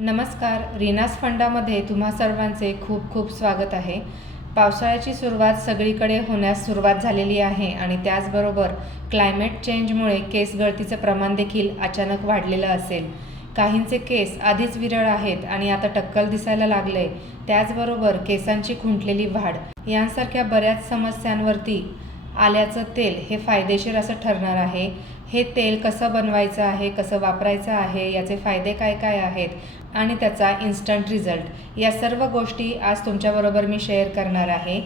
नमस्कार रीनास फंडामध्ये तुम्हा सर्वांचे खूप खूप स्वागत आहे. पावसाळ्याची सुरुवात सगळीकडे होण्यास सुरुवात झालेली आहे आणि त्याचबरोबर क्लायमेट चेंजमुळे केस गळतीचं प्रमाण देखील अचानक वाढलेलं असेल. काहींचे केस आधीच विरळ आहेत आणि आता टक्कल दिसायला लागले त्याचबरोबर केसांची खुंटलेली वाढ. यांसारख्या बऱ्याच समस्यांवरती आल्याचं तेल हे फायदेशीर असं ठरणार आहे. हे तेल कसं बनवायचं आहे कसं वापरायचं आहे याचे फायदे काय काय आहेत आणि त्याचा इन्स्टंट रिझल्ट या सर्व गोष्टी आज तुमच्याबरोबर मी शेअर करणार आहे.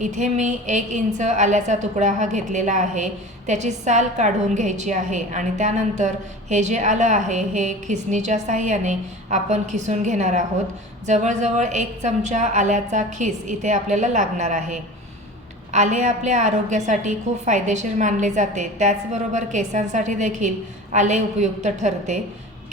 इथे मी एक इंच आल्याचा तुकडा हा घेतलेला आहे. त्याची साल काढून घ्यायची आहे आणि त्यानंतर हे जे आलं आहे हे खिसणीच्या साह्याने आपण खिसून घेणार आहोत. जवळजवळ एक चमचा आल्याचा खिस इथे आपल्याला लागणार आहे. आले आपल्या आरोग्यासाठी खूप फायदेशीर मानले जाते. त्याचबरोबर केसांसाठी देखील आले उपयुक्त ठरते.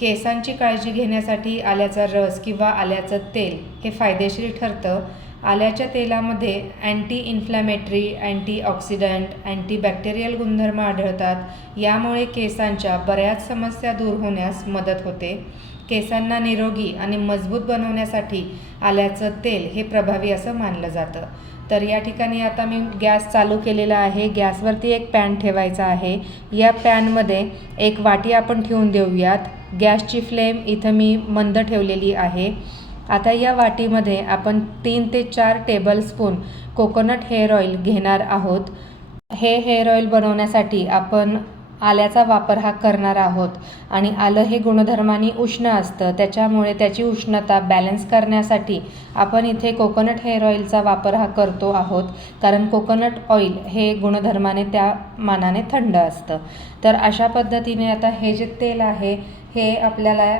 केसांची काळजी घेण्यासाठी आल्याचा रस किंवा आल्याचं तेल हे फायदेशीर ठरतं. आल्याच्या तेलामध्ये अँटी इन्फ्लॅमेटरी अँटीऑक्सिडंट अँटीबॅक्टेरियल गुणधर्म आढळतात. यामुळे केसांच्या बऱ्याच समस्या दूर होण्यास मदत होते. केसांना निरोगी आणि मजबूत बनवण्यासाठी आल्याचं तेल हे प्रभावी असं मानलं जातं. तर या ठिकाणी आता मी गॅस चालू केलेला आहे. गॅसवरती एक पॅन ठेवायचा आहे. या पॅनमध्ये एक वाटी आपण ठेवून देऊयात. गॅसची फ्लेम इथं मी मंद ठेवलेली आहे. आता या वाटीमध्ये आपण तीन ते चार टेबलस्पून कोकोनट हेअर ऑइल घेणार आहोत. हे हेअर ऑइल बनवण्यासाठी आपण आल्याचा वापर हा करणार आहोत. आणि आलं हे गुणधर्मानी उष्ण असतं. त्याच्यामुळे त्याची उष्णता बॅलन्स करण्यासाठी आपण इथे कोकोनट हेअर ऑइलचा वापर हा करतो आहोत. कारण कोकोनट ऑइल हे गुणधर्माने त्या मानाने थंड असतं. तर अशा पद्धतीने आता हे जे तेल आहे हे आपल्याला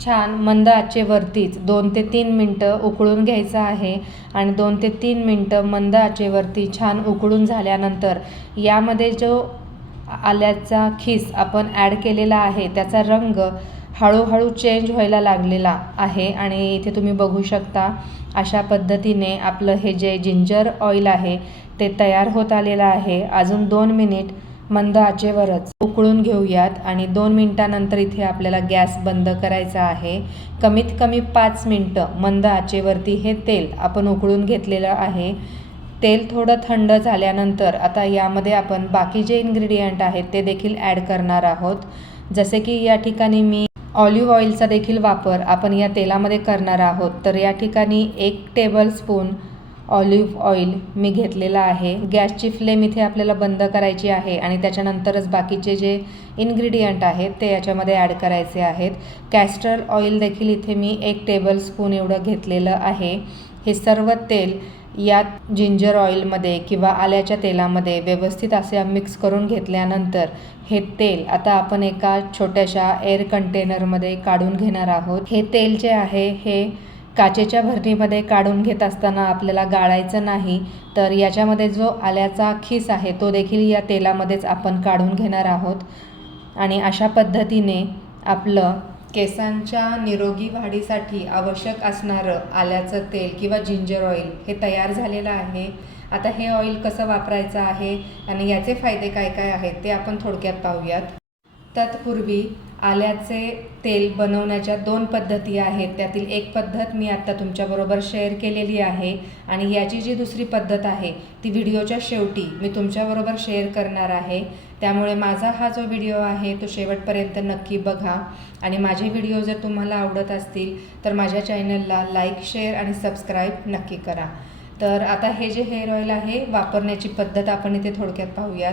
छान मंद आचेवरतीच दोन ते तीन मिनटं उकळून घ्यायचं आहे आणि दोन ते तीन मिनटं मंद आचेवरती छान उकळून झाल्यानंतर यामध्ये जो आल्याचा खीस आपण ॲड केलेला आहे त्याचा रंग हळूहळू चेंज व्हायला लागलेला आहे आणि इथे तुम्ही बघू शकता अशा पद्धतीने आपलं हे जे जिंजर ऑइल आहे ते तयार होत आलेलं आहे. अजून दोन मिनिट मंद आचेवरच उकळून घेऊयात आणि दोन मिनटानंतर इथे आपल्याला गॅस बंद करायचा आहे. कमीत कमी पाच मिनटं मंद आचेवरती हे तेल आपण उकळून घेतलेलं आहे. तेल थोडं थंड झाल्यानंतर आता यामध्ये आपण बाकी जे इन्ग्रेडियंट आहेत ते देखील ॲड करणार आहोत. जसे की या ठिकाणी मी ऑलिव्ह ऑइलचा देखील वापर आपण या तेलामध्ये करणार आहोत. तर या ठिकाणी एक टेबलस्पून ऑलिव्ह ऑइल मी घेतलेला आहे. गॅसची फ्लेम इथे आपल्याला बंद करायची आहे आणि त्याच्यानंतरच बाकीचे जे इन्ग्रेडियंट आहेत ते याच्यामध्ये ॲड करायचे आहेत. कॅस्टर ऑइल देखील इथे मी एक टेबलस्पून एवढं घेतलेलं आहे. हे सर्व तेल यात जिंजर ऑइलमध्ये किंवा आल्याच्या तेलामध्ये व्यवस्थित असे मिक्स करून घेतल्यानंतर हे तेल आता आपण एका छोट्याशा एअर कंटेनरमध्ये काढून घेणार आहोत. हे तेल जे आहे हे काचेच्या भरणीमध्ये काढून घेत असताना आपल्याला गाळायचं नाही तर याच्यामध्ये जो आल्याचा खीस आहे तो देखील या तेलामध्येच आपण काढून घेणार आहोत. आणि अशा पद्धतीने आपलं केसांच्या निरोगी वाढीसाठी आवश्यक असणारं आल्याचं तेल किंवा जिंजर ऑइल हे तयार झालेलं आहे. आता हे ऑइल कसं वापरायचं आहे आणि याचे फायदे काय काय आहेत ते आपण थोडक्यात पाहूयात. तत्पूर्वी आल्याचे तेल बनवण्याच्या दोन पद्धती आहेत. त्यातील एक पद्धत मी आत्ता तुमच्याबरोबर शेअर केलेली आहे आणि याची जी दुसरी पद्धत आहे ती व्हिडिओच्या शेवटी मी तुमच्याबरोबर शेअर करणार आहे. त्यामुळे माझा हा जो व्हिडिओ आहे तो शेवटपर्यंत नक्की बघा. आणि माझे व्हिडिओ जर तुम्हाला आवडत असतील तर माझ्या चॅनलला लाईक शेअर आणि सबस्क्राईब नक्की करा. तर आता हे जे हेअर ऑइल आहे वापरण्याची पद्धत आपण इथे थोडक्यात पाहूयात.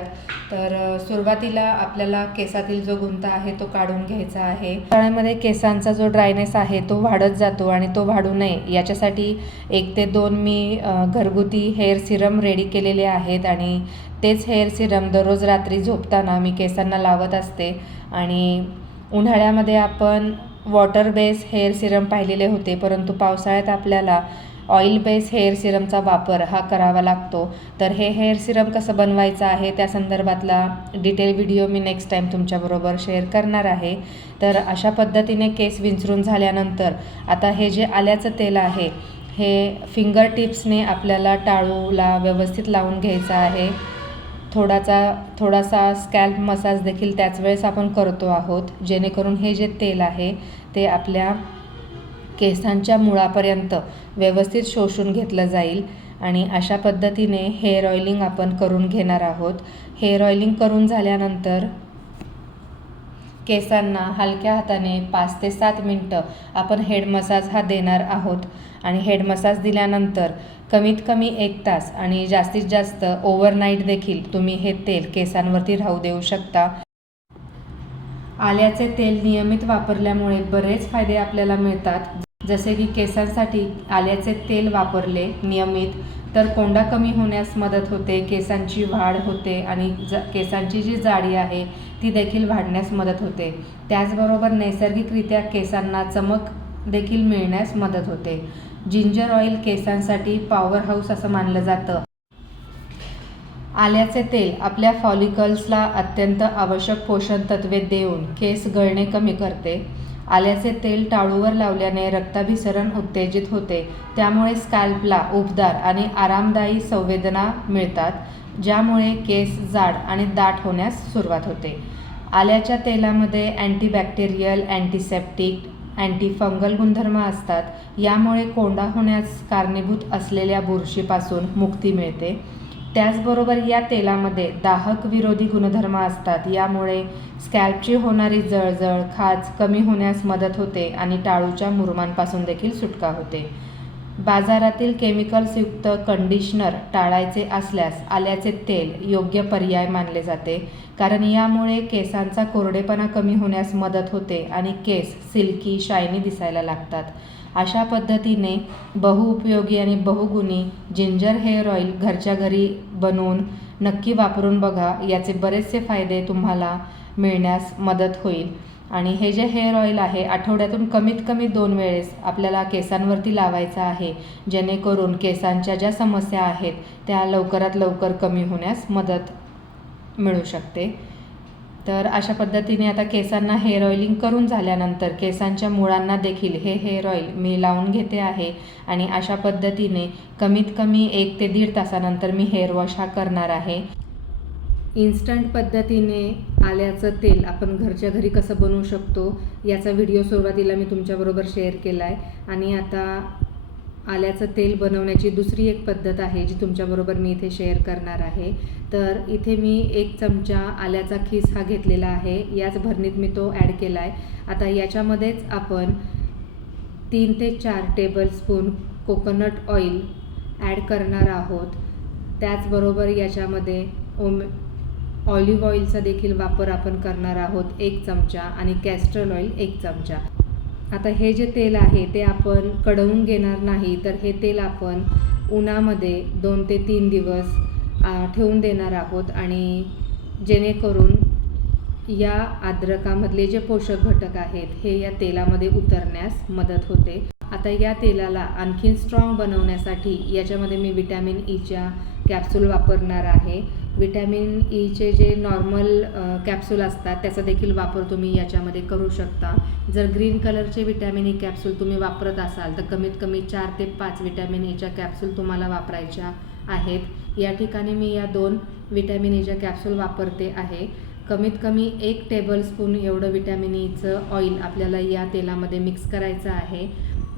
तर सुरुवातीला आपल्याला केसातील जो गुंता आहे तो काढून घ्यायचा आहे. उन्हाळ्यामध्ये केसांचा जो ड्रायनेस आहे तो वाढत जातो आणि तो वाढू नये. याच्यासाठी एक ते दोन मी घरगुती हेअर सिरम रेडी केलेले आहेत आणि तेच हेअर सिरम दररोज रात्री झोपताना मी केसांना लावत असते. आणि उन्हाळ्यामध्ये आपण वॉटर बेस हेअर सिरम पाहिलेले होते परंतु पावसाळ्यात आपल्याला ऑइल बेस हेअर सिरमचा वापर हा करावा लागतो. तर हे हेअर सिरम कसं बनवायचं आहे त्या संदर्भातला डिटेल व्हिडिओ मी नेक्स्ट टाईम तुमच्याबरोबर शेअर करणार आहे. तर अशा पद्धतीने केस विंचरून झाल्यानंतर आता हे जे आल्याचं तेल आहे हे फिंगर टिप्सने आपल्याला टाळूला व्यवस्थित लावून घ्यायचं आहे. थोडासा थोडासा स्कॅल्प मसाज देखील त्याच वेळेस आपण करतो आहोत जेणेकरून हे जे तेल आहे ते आपल्या केसांच्या मुळापर्यंत व्यवस्थित शोषून घेतलं जाईल आणि अशा पद्धतीने हेअर ऑइलिंग आपण करून घेणार आहोत. हेअर ऑइलिंग करून झाल्यानंतर केसांना हलक्या हाताने पाच ते सात मिनटं आपण हेड मसाज हा देणार आहोत. आणि हेड मसाज दिल्यानंतर कमीत कमी एक तास आणि जास्तीत जास्त ओव्हरनाईट देखील तुम्ही हे तेल केसांवरती राहू देऊ शकता. आल्याचे तेल नियमित वापरल्यामुळे बरेच फायदे आपल्याला मिळतात. जसे की केसांसाठी आल्याचे तेल वापरले नियमित तर कोंडा कमी होण्यास मदत होते केसांची वाढ होते आणि ज केसांची जी जाडी आहे ती देखील वाढण्यास मदत होते. त्याचबरोबर नैसर्गिकरित्या केसांना चमक देखील मिळण्यास मदत होते. जिंजर ऑइल केसांसाठी पॉवर हाऊस असं मानलं जातं. आल्याचे तेल आपल्या फॉलिकल्सला अत्यंत आवश्यक पोषण तत्वे देऊन केस गळणे कमी करते. आल्याचे तेल टाळूवर लावल्याने रक्ताभिसरण उत्तेजित होते. त्यामुळे स्कॅल्पला उबदार आणि आरामदायी संवेदना मिळतात ज्यामुळे केस जाड आणि दाट होण्यास सुरुवात होते. आल्याच्या तेलामध्ये अँटीबॅक्टेरियल अँटीसेप्टिक अँटीफंगल गुणधर्म असतात. यामुळे कोंडा होण्यास कारणीभूत असलेल्या बुरशीपासून मुक्ती मिळते. त्याचबरोबर या तेलामध्ये दाहक विरोधी गुणधर्म असतात. यामुळे स्कॅल्पची होणारी जळजळ खाज कमी होण्यास मदत होते आणि टाळूच्या मुरमांपासून देखील सुटका होते. बाजारातील केमिकल्सयुक्त कंडिशनर टाळायचे असल्यास आल्याचे तेल योग्य पर्याय मानले जाते. कारण यामुळे केसांचा कोरडेपणा कमी होण्यास मदत होते आणि केस सिल्की शायनी दिसायला लागतात. अशा पद्धतीने बहुउपयोगी आणि बहुगुणी जिंजर हेअर ऑइल घरच्या घरी बनवून नक्की वापरून बघा. याचे बरेचसे फायदे तुम्हाला मिळण्यास मदत होईल. आणि हे जे हेअर ऑइल आहे आठवड्यातून कमीत कमी दोन वेळेस आपल्याला केसांवरती लावायचं आहे. जेणेकरून केसांच्या ज्या समस्या आहेत त्या लवकरात लवकर कमी होण्यास मदत मिळू शकते. तर अशा पद्धतीने आता केसांना हेअर ऑइलिंग करून झाल्यानंतर केसांच्या मुळांना देखील हे हेअर ऑइल मी लावून घेते आहे. आणि अशा पद्धतीने कमीत कमी एक ते दीड तासानंतर मी हेअर वॉश हा करणार आहे. इन्स्टंट पद्धतीने आल्याचं तेल आपण घरच्या घरी कसं बनवू शकतो याचा व्हिडिओ सुरुवातीला मी तुमच्याबरोबर शेअर केला आहे आणि आता आल्याचं तेल बनवण्याची दुसरी एक पद्धत आहे जी तुमच्याबरोबर मी इथे शेअर करणार आहे. तर इथे मी एक चमचा आल्याचा खीस हा घेतलेला आहे. याच भरणीत मी तो ॲड केला आहे आता याच्यामध्येच आपण तीन ते चार टेबलस्पून कोकोनट ऑइल ॲड करणार आहोत. त्याचबरोबर याच्यामध्ये ओमे ऑलिव्ह ऑइलचा देखील वापर आपण करणार आहोत एक चमचा आणि कॅस्ट्रल ऑइल एक चमचा. आता हे जे तेल आहे ते आपण कडवून घेणार नाही तर हे तेल आपण उन्हामध्ये दोन ते तीन दिवस ठेवून देणार आहोत आणि जेणेकरून या अद्रकामधले जे पोषक घटक आहेत हे या तेलामध्ये उतरण्यास मदत होते. आता या तेलाला आणखीन स्ट्रॉंग बनवण्यासाठी याच्यामध्ये मी विटॅमिन ईच्या e कॅप्सूल वापरणार आहे. विटॅमिन ईचे e जे नॉर्मल कॅप्सूल असतात त्याचा देखील वापर तुम्ही याच्यामध्ये करू शकता. जर ग्रीन कलरचे विटॅमिन ई कॅप्सूल तुम्ही वापरत असाल तर कमीत कमी चार ते पाच विटॅमिन ईच्या कॅप्सूल तुम्हाला वापरायच्या आहेत. या ठिकाणी मी या दोन विटॅमिन ईच्या कॅप्सूल वापरते आहे. कमीत कमी एक टेबलस्पून एवढं विटॅमिन ईचं ऑइल आपल्याला या तेलामध्ये मिक्स करायचं आहे.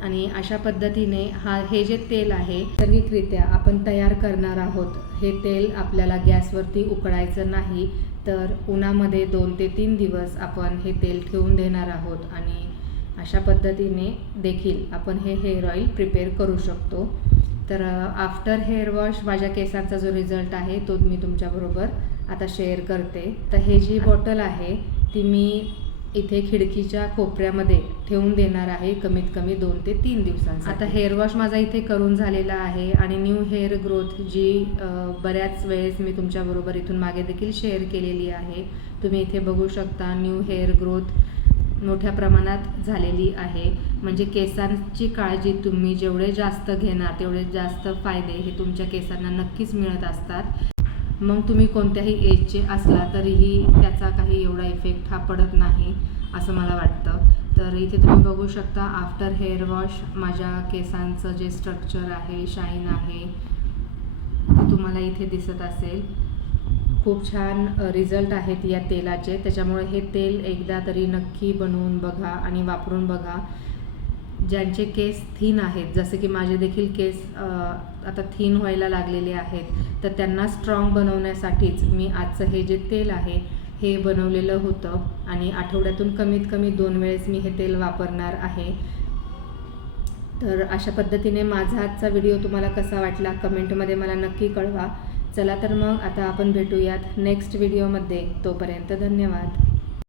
आणि अशा पद्धतीने हा हे जे तेल आहे नैसर्गिकरित्या आपण तयार करणार आहोत हे तेल आपल्याला गॅसवरती उकळायचं नाही तर उन्हामध्ये दोन ते तीन दिवस आपण हे तेल ठेवून देणार आहोत आणि अशा पद्धतीने देखील आपण हे हेअर ऑइल प्रिपेअर करू शकतो. तर आफ्टर हेअर वॉश माझ्या केसांचा जो रिझल्ट आहे तो मी तुमच्याबरोबर आता शेअर करते. तर हे जी बॉटल आहे ती मी इथे खिडकीच्या कोपऱ्यामध्ये ठेवून देणार आहे कमीत कमी दोन ते तीन दिवसांचा आता हेअर वॉश माझा इथे करून झालेला आहे आणि न्यू हेअर ग्रोथ जी बऱ्याच वेळेस मी तुमच्याबरोबर इथून मागे देखील शेअर केलेली आहे. तुम्ही इथे बघू शकता न्यू हेअर ग्रोथ मोठ्या प्रमाणात झालेली आहे. म्हणजे केसांची काळजी तुम्ही जेवढे जास्त घेणार तेवढे जास्त फायदे हे तुमच्या केसांना नक्कीच मिळत असतात. मग तुम्ही कोणत्याही एजचे असला तरीही त्याचा काही एवढा इफेक्ट हा पडत नाही असं मला वाटतं. तर इथे तुम्ही बघू शकता आफ्टर हेअर वॉश माझ्या केसांचं जे स्ट्रक्चर आहे शाईन आहे ते तुम्हाला इथे दिसत असेल. खूप छान रिझल्ट आहेत या तेलाचे. त्याच्यामुळे हे तेल एकदा तरी नक्की बनवून बघा आणि वापरून बघा. ज्यांचे केस थिन आहेत जसे की माझे देखील केस आता थीन व्हायला लागलेले आहेत. तर त्यांना स्ट्रॉंग बनवण्यासाठीच मी आजचं हे जे तेल आहे हे बनवलेलं होतं. आणि आठवड्यातून कमीत कमी दोन वेळेस मी हे तेल वापरणार आहे. तर अशा पद्धतीने माझा आजचा व्हिडिओ तुम्हाला कसा वाटला कमेंटमध्ये मला नक्की कळवा. चला तर मग आता आपण भेटूयात नेक्स्ट व्हिडिओमध्ये तोपर्यंत धन्यवाद.